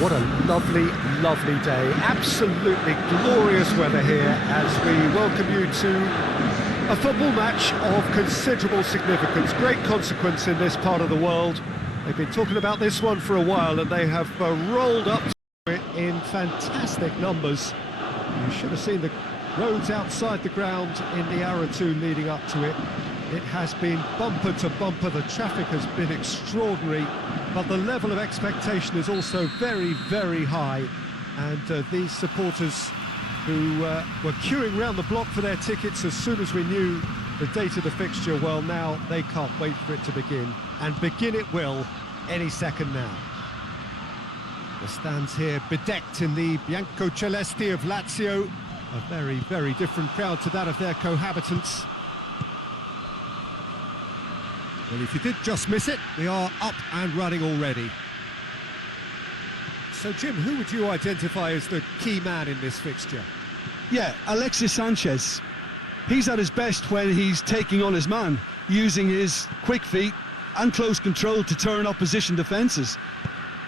What a lovely, lovely day. Absolutely glorious weather here as we welcome you to a football match of considerable significance. Great consequence in this part of the world. They've been talking about this one for a while and they have rolled up to it in fantastic numbers. You should have seen the roads outside the ground in the hour or two leading up to it. It has been bumper to bumper, the traffic has been extraordinary, but the level of expectation is also very, very high. And these supporters who were queuing round the block for their tickets as soon as we knew the date of the fixture, well, now they can't wait for it to begin. And begin it will any second now. The stands here bedecked in the Bianco-Celesti of Lazio, a very, very different crowd to that of their cohabitants. Well, if you did just miss it, we are up and running already. So, Jim, who would you identify as the key man in this fixture? Yeah, Alexis Sanchez. He's at his best when he's taking on his man, using his quick feet and close control to turn opposition defences.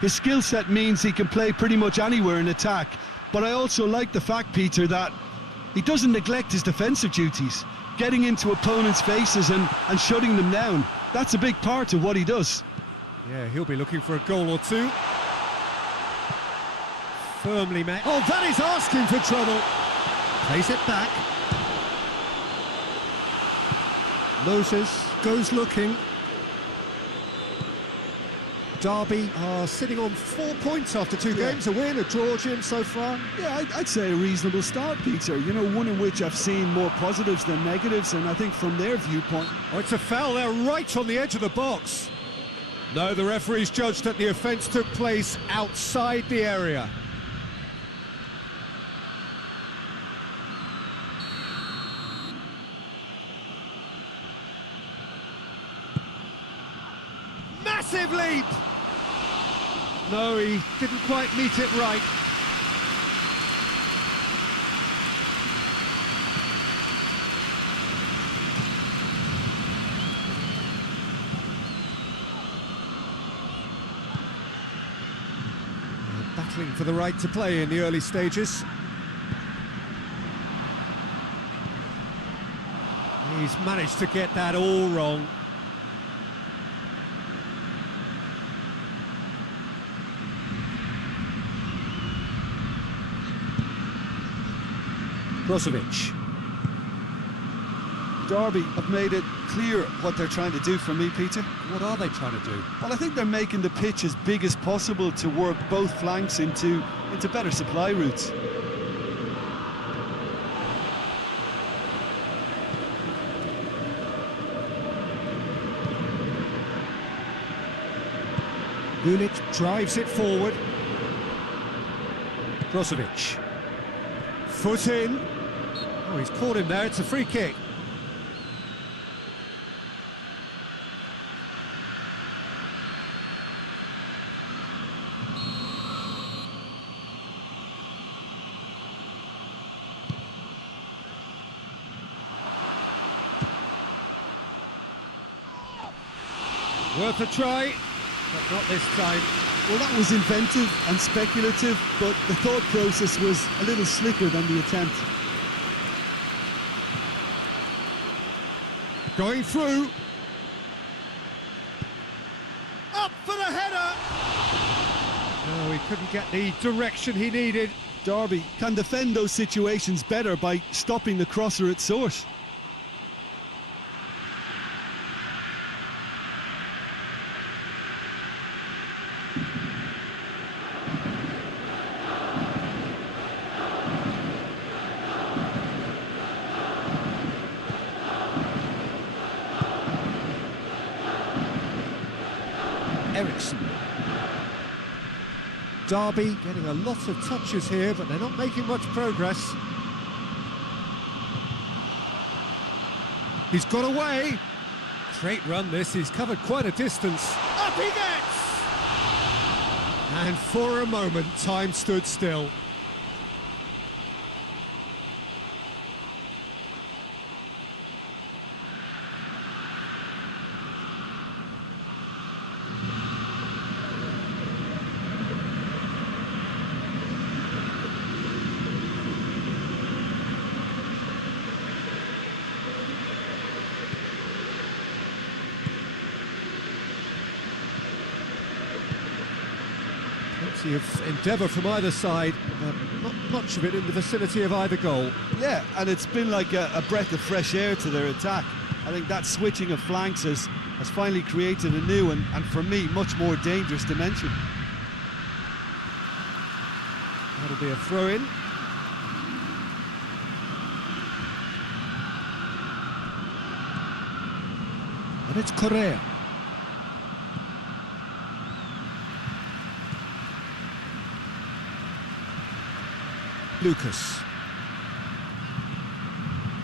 His skill set means he can play pretty much anywhere in attack, but I also like the fact, Peter, that he doesn't neglect his defensive duties, getting into opponents' faces and shutting them down. That's a big part of what he does. Yeah, he'll be looking for a goal or two. Firmly met. Oh, that is asking for trouble. Plays it back. Moses goes looking. Derby are sitting on 4 points after two games, a win, a draw, Jim, so far. Yeah, I'd say a reasonable start, Peter. You know, one in which I've seen more positives than negatives, and I think from their viewpoint... Oh, it's a foul there, right on the edge of the box. No, the referee's judged that the offence took place outside the area. Massive leap! No, he didn't quite meet it right. Battling for the right to play in the early stages. He's managed to get that all wrong. Brozovic. Derby have made it clear what they're trying to do for me, Peter. What are they trying to do? Well, I think they're making the pitch as big as possible to work both flanks into better supply routes. Gullit drives it forward. Brozovic. Foot in. Oh, he's caught him there, it's a free kick. Worth a try, but not this time. Well, that was inventive and speculative, but the thought process was a little slicker than the attempt. Going through. Up for the header! No, he couldn't get the direction he needed. Derby can defend those situations better by stopping the crosser at source. Eriksson. Derby getting a lot of touches here, but they're not making much progress. He's got away. Great run this, he's covered quite a distance. Up he gets! And for a moment, time stood still. Plenty of endeavour from either side, but not much of it in the vicinity of either goal. Yeah, and it's been like a breath of fresh air to their attack. I think that switching of flanks has finally created a new and for me, much more dangerous dimension. That'll be a throw-in. And it's Correa. Lucas.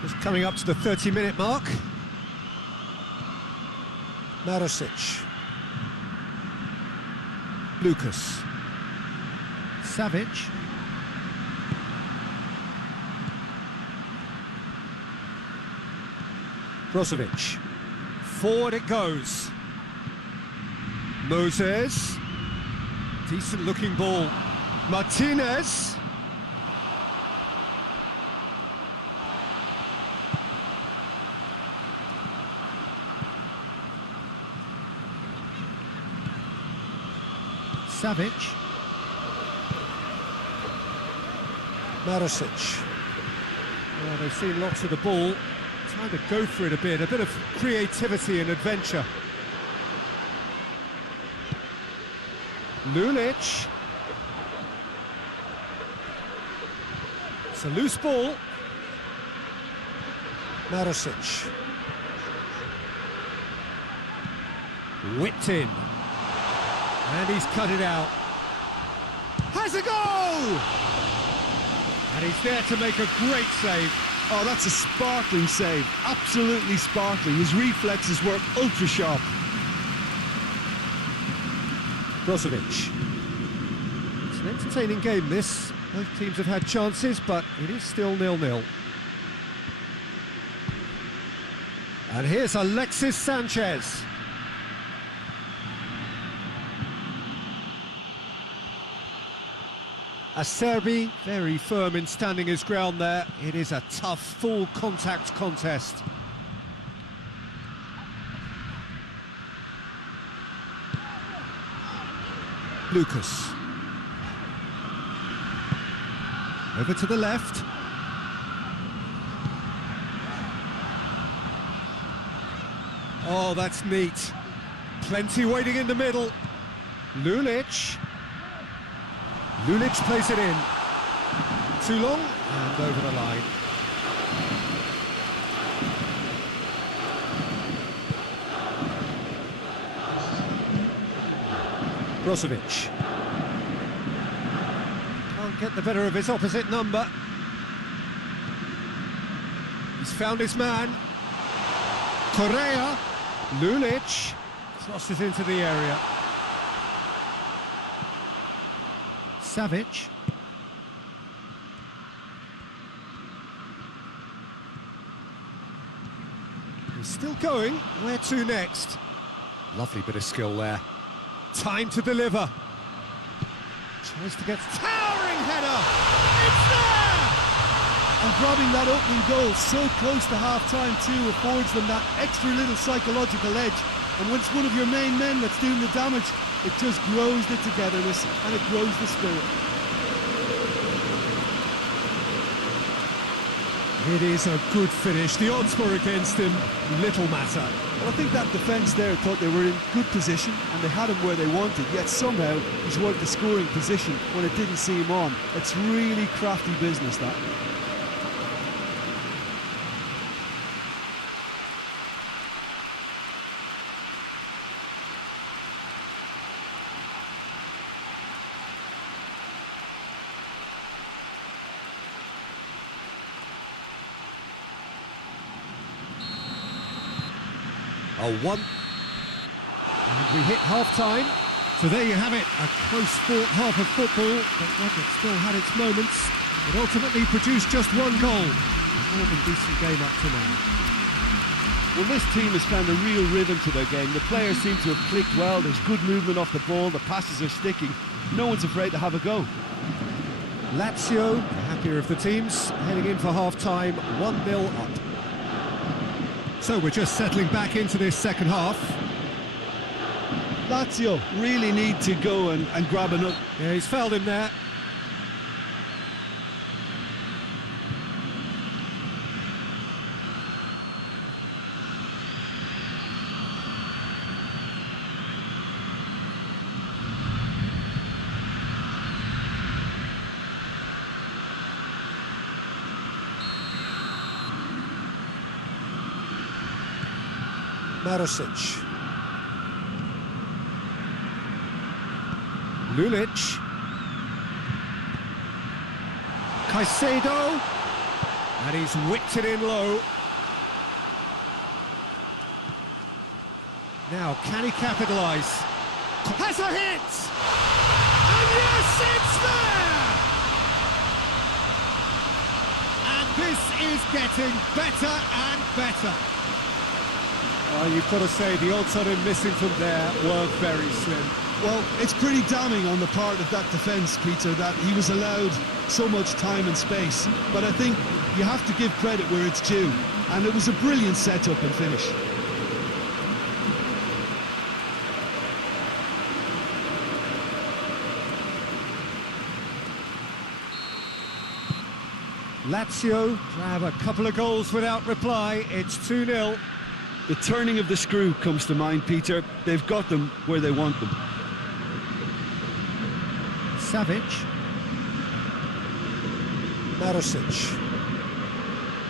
Just coming up to the 30-minute mark. Marosic. Lucas. Savic. Brozovic. Forward it goes. Moses. Decent looking ball. Martinez. Savic. Marosic. Well, they've seen lots of the ball. Time to go for it a bit of creativity and adventure. Lulic. It's a loose ball. Marosic. Whipped in. And he's cut it out. Has a goal! And he's there to make a great save. Oh, that's a sparkling save. Absolutely sparkling. His reflexes were ultra sharp. Brozovic. It's an entertaining game, this. Both teams have had chances, but it is still 0-0. And here's Alexis Sanchez. Acerbi, very firm in standing his ground there. It is a tough, full contact contest. Lucas. Over to the left. Oh, that's neat. Plenty waiting in the middle. Lulic. Lulic plays it in. Too long, and over the line. Brozovic. Can't get the better of his opposite number. He's found his man. Correa. Lulic. Crosses into the area. Savic. He's still going. Where to next? Lovely bit of skill there. Time to deliver. Tries to get towering header. It's there! And grabbing that opening goal so close to half-time too affords them that extra little psychological edge. And when it's one of your main men that's doing the damage, it just grows the togetherness and it grows the spirit. It is a good finish. The odds were against him. Little matter. Well, I think that defence there thought they were in good position and they had him where they wanted, yet somehow he's worked the scoring position when it didn't see him on. It's really crafty business, that. A 1. And we hit half-time. So there you have it, a close-fought half of football, but one that still had its moments. It ultimately produced just one goal. A more than decent game up to now. Well, this team has found a real rhythm to their game. The players seem to have clicked well. There's good movement off the ball. The passes are sticking. No one's afraid to have a go. Lazio, the happier of the teams, heading in for half-time, 1-0 up. So we're just settling back into this second half. Lazio really need to go and grab another. Yeah, he's fouled him there. Marosic. Lulic. Caicedo. And he's whipped it in low. Now, can he capitalise? Has a hit! And yes, it's there! And this is getting better and better. Well, you've got to say, the odds on him missing from there were very slim. Well, it's pretty damning on the part of that defence, Peter, that he was allowed so much time and space. But I think you have to give credit where it's due. And it was a brilliant setup and finish. Lazio grab a couple of goals without reply. It's 2-0. The turning of the screw comes to mind, Peter. They've got them where they want them. Savic. Marosic.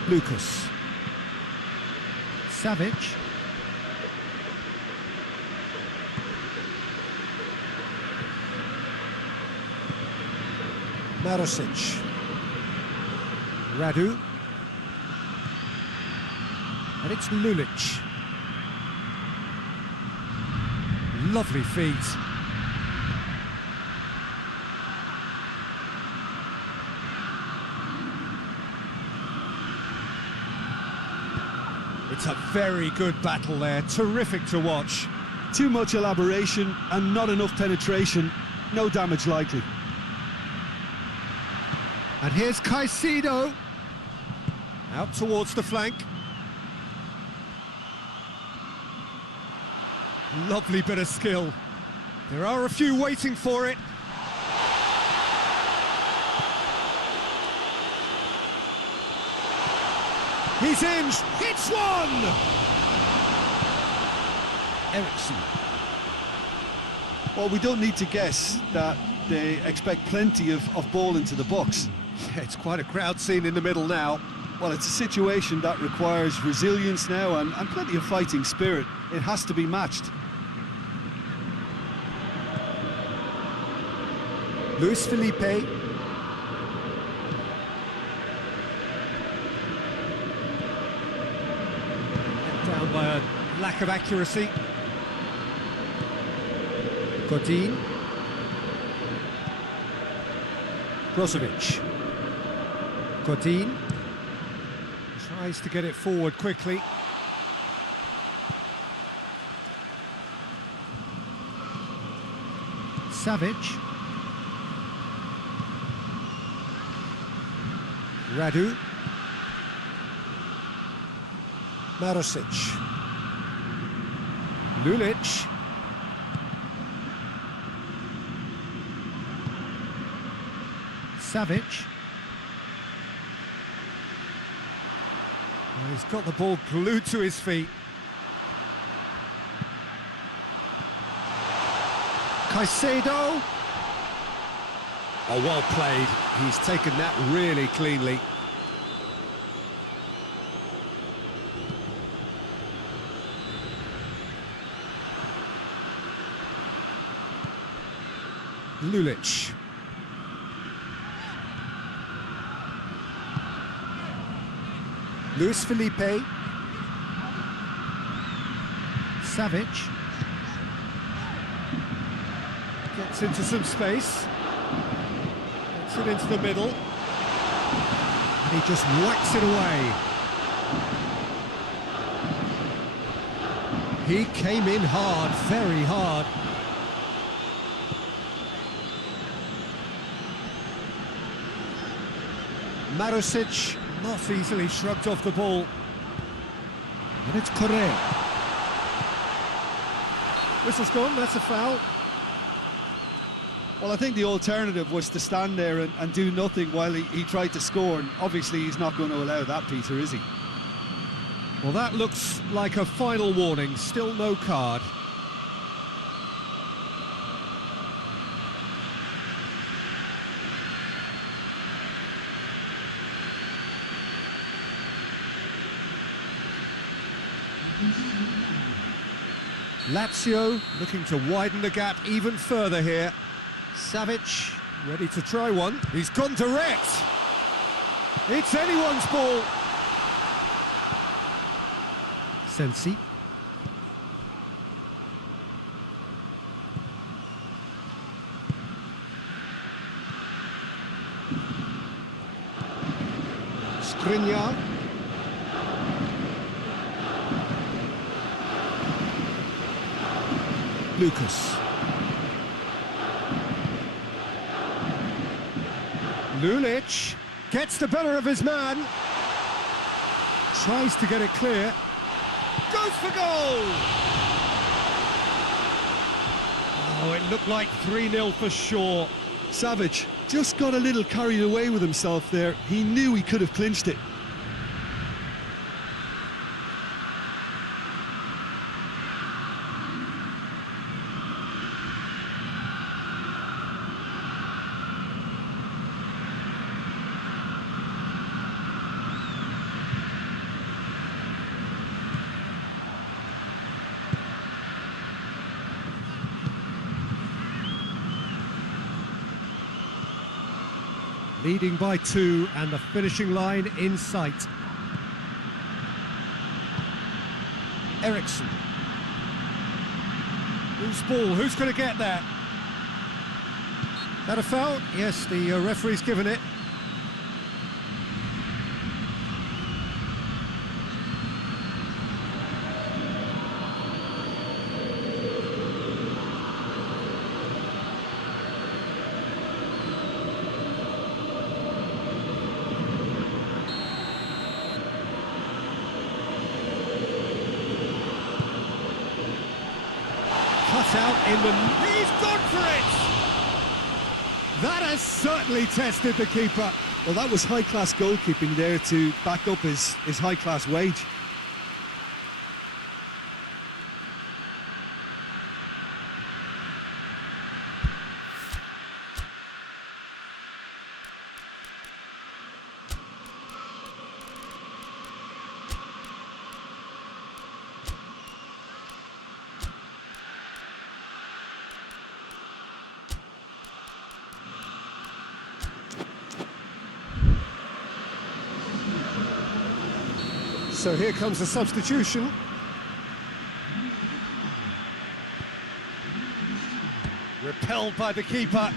Lucas. Savic. Marosic. Radu. And it's Lulic. Lovely feet. It's a very good battle there, terrific to watch. Too much elaboration and not enough penetration, no damage likely. And here's Caicedo. Out towards the flank. Lovely bit of skill. There are a few waiting for it. He's in, hits one! Ericsson. Well, we don't need to guess that they expect plenty of ball into the box. Yeah, it's quite a crowd scene in the middle now. Well, it's a situation that requires resilience now and plenty of fighting spirit. It has to be matched. Luis Felipe. Down by a lack of accuracy. Godin. Brozovic. Godin. Tries to get it forward quickly. Savic. Radu. Marosic. Lulic. Savic. Well, he's got the ball glued to his feet. Caicedo. Oh, well played. He's taken that really cleanly. Lulic. Luis Felipe. Savic. Gets into some space. Gets it into the middle. And he just whacks it away. He came in hard, very hard. Marosic not easily shrugged off the ball. And it's Correa. Whistle's gone, that's a foul. Well, I think the alternative was to stand there and do nothing while he tried to score, and obviously he's not going to allow that, Peter, is he? Well, that looks like a final warning, still no card. Lazio looking to widen the gap even further here. Savic ready to try one. He's gone direct. It's anyone's ball. Sensi. Skriniar. Lucas. Lulic gets the better of his man. Tries to get it clear. Goes for goal! Oh, it looked like 3-0 for sure. Savic just got a little carried away with himself there. He knew he could have clinched it. Leading by 2 and the finishing line in sight. Eriksson. Who's ball? Who's going to get that? Is that a foul? Yes, the referee's given it. Cut out in the... He's gone for it! That has certainly tested the keeper. Well, that was high-class goalkeeping there to back up his high-class wage. So here comes the substitution. Repelled by the keeper.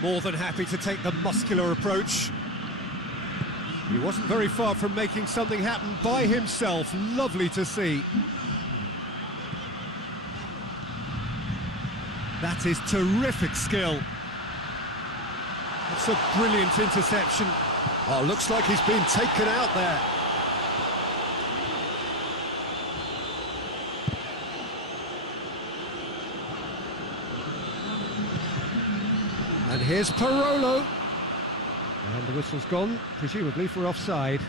More than happy to take the muscular approach. He wasn't very far from making something happen by himself. Lovely to see. That is terrific skill. It's a brilliant interception. Oh, looks like he's been taken out there. And here's Parolo. And the whistle's gone, presumably for offside.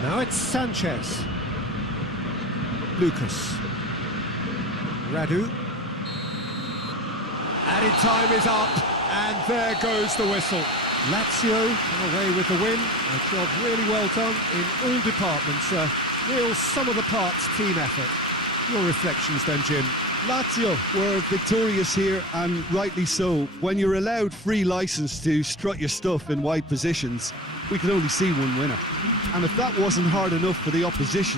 Now it's Sanchez. Lucas. Radu. Added time is up, and there goes the whistle. Lazio come away with the win. A job really well done in all departments. A real sum-of-the-parts team effort. Your reflections then, Jim? Lazio were victorious here, and rightly so. When you're allowed free licence to strut your stuff in wide positions, we could only see one winner. And if that wasn't hard enough for the opposition,